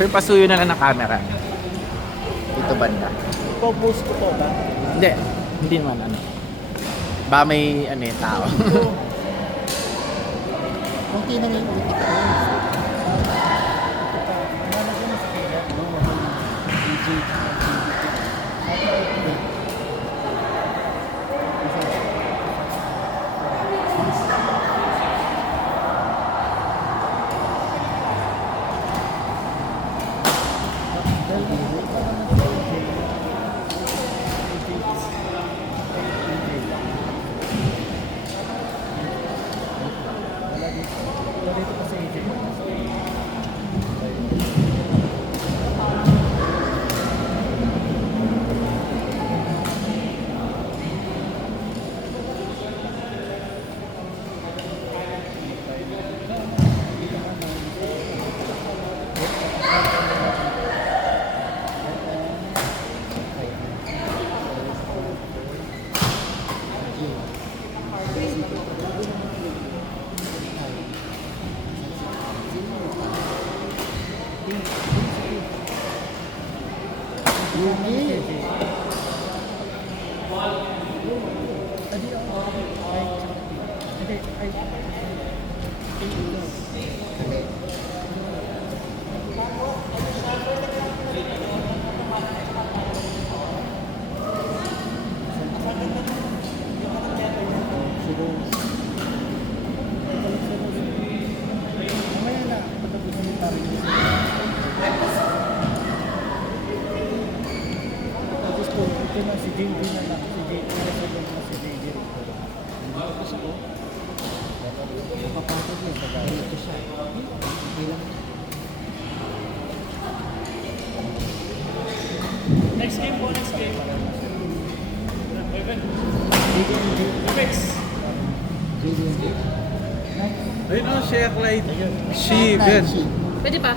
Sir, pasuyo na lang ng camera. Dito banda. Pag-post ko to ba? Hindi. Hindi naman ano. Ba may ano yung tao. Kunti na yung ulit ko. Next game po, next game. NetFlicks. Ayun o, Sheikh Light. Shiven. Pwede pa?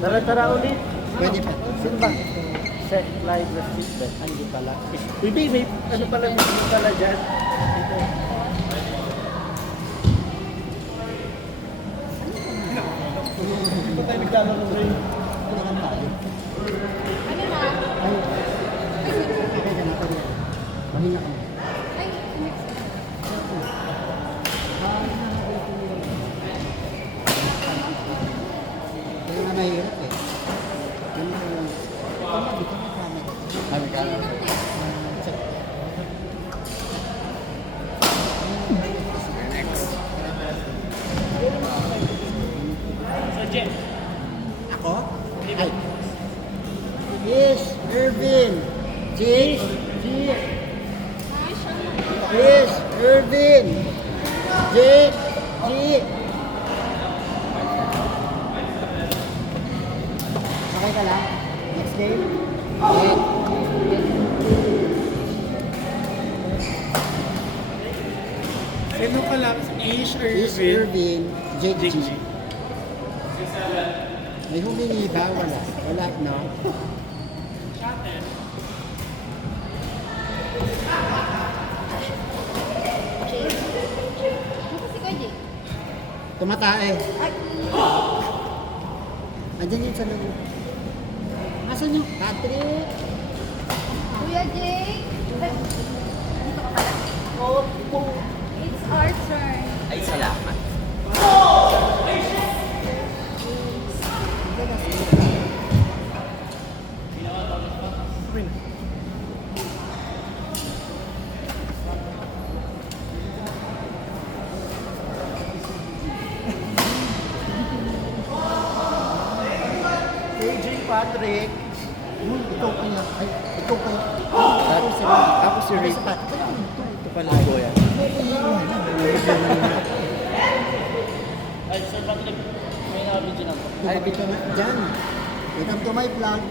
Tara ulit. Pwede pa. Sino ba? Set live receipt. Hindi pala. Hindi, may ano pala, may pala dyan. Ito tayo naglalaro rin. Ano ka tayo? Ano na? Ay, okay ka na ito. Mahina ka. Ay, next. Kaya nga mahirap eh. Yun na yung... Tama, dito na kami. Kami ka. So, Jen. Ako? Ay. Yes, Irvin. Yes, yes. Yes, Irvin. Yes, yes. Okay ka lang? Next game? Okay. Sino ka lang? Ish or Yes, Irvin. Jake G. May humingi ba? Wala. Wala, no? Ano kasi kayo, Jake? Tumatae. Ay, Andyan yun sa loob. Nasaan yung Patrick? Kuya Jake? Dito ka pala. It's our turn. Ay, salamat. KJ Patrick. Ikaw kaya. Ay, ikaw kaya. Ako si Rick. Ito pala ko yan. Ay, Sir Patrick. May video na po. Ay, dito na. Diyan. Welcome to my vlog.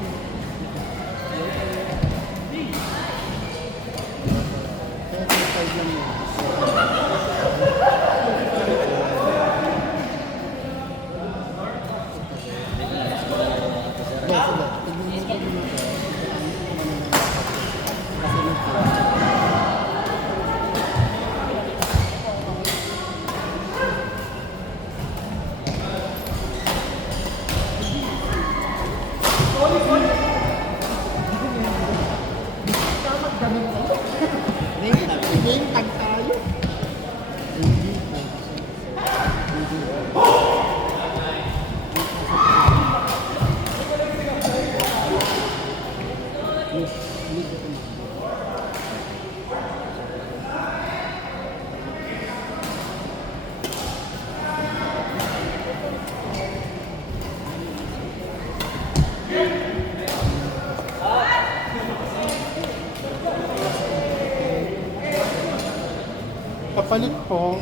Papalit po.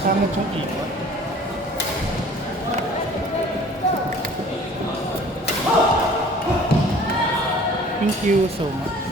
Kasama siyang ikot. Thank you so much.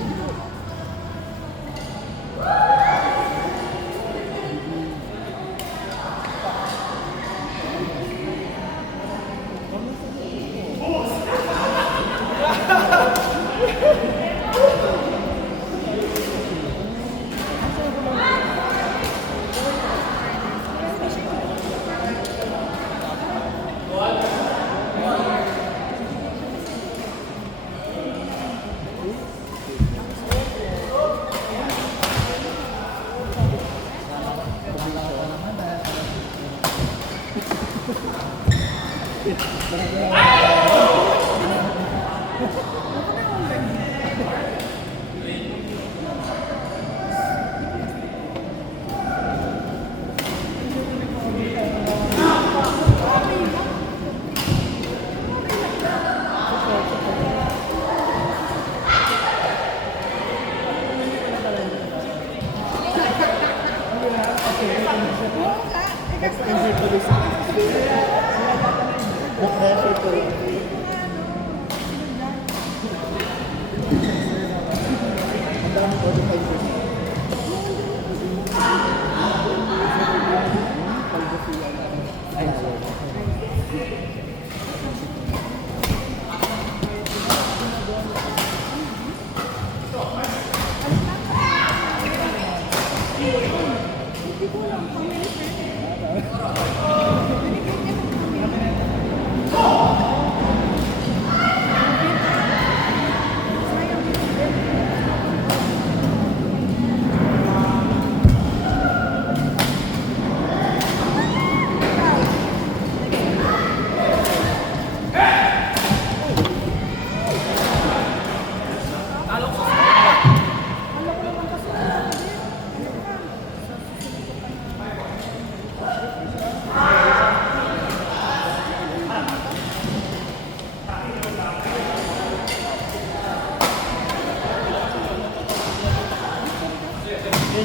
Let's enter to this. The pressure to it. Ang dami ko din kayo.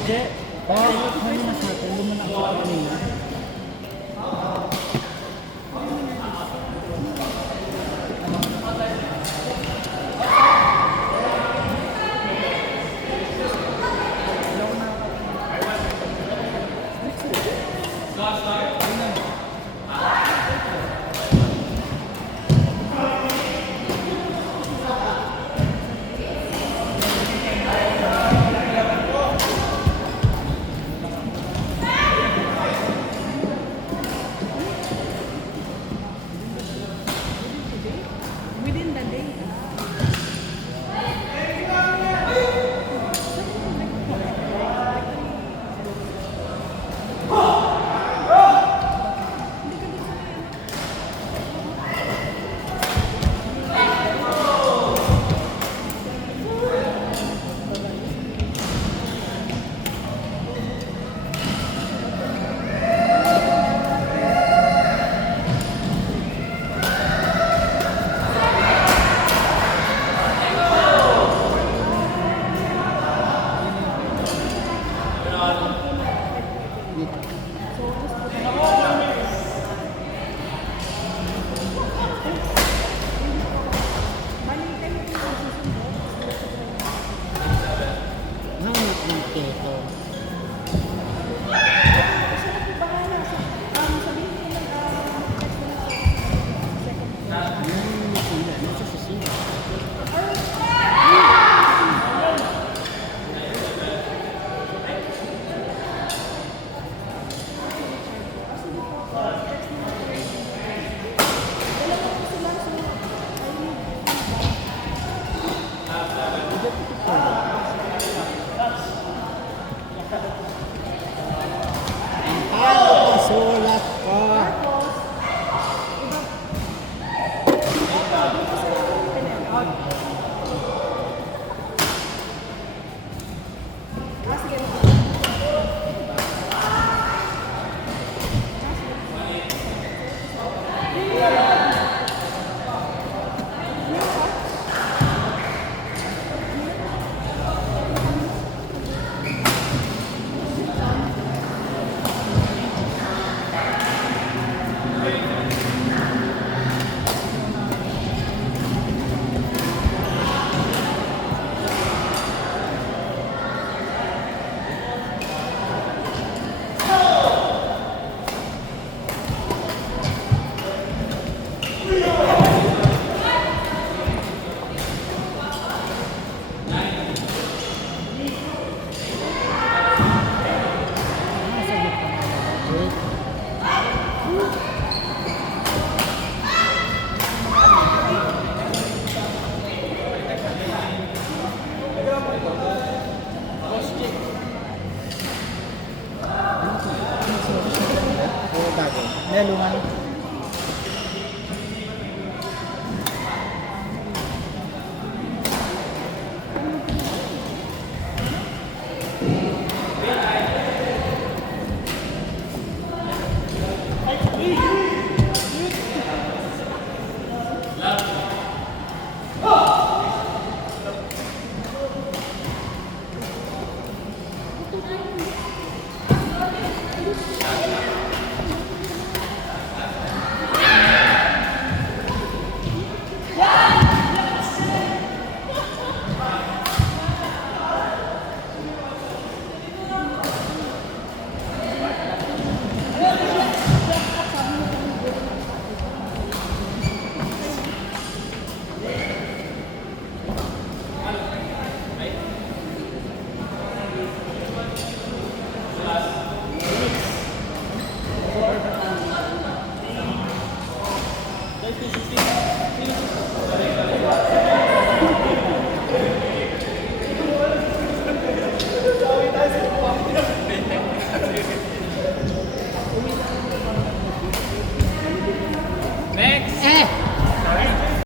Je, bakit kami na sa atin? Lumana ako kanina. Nelungan.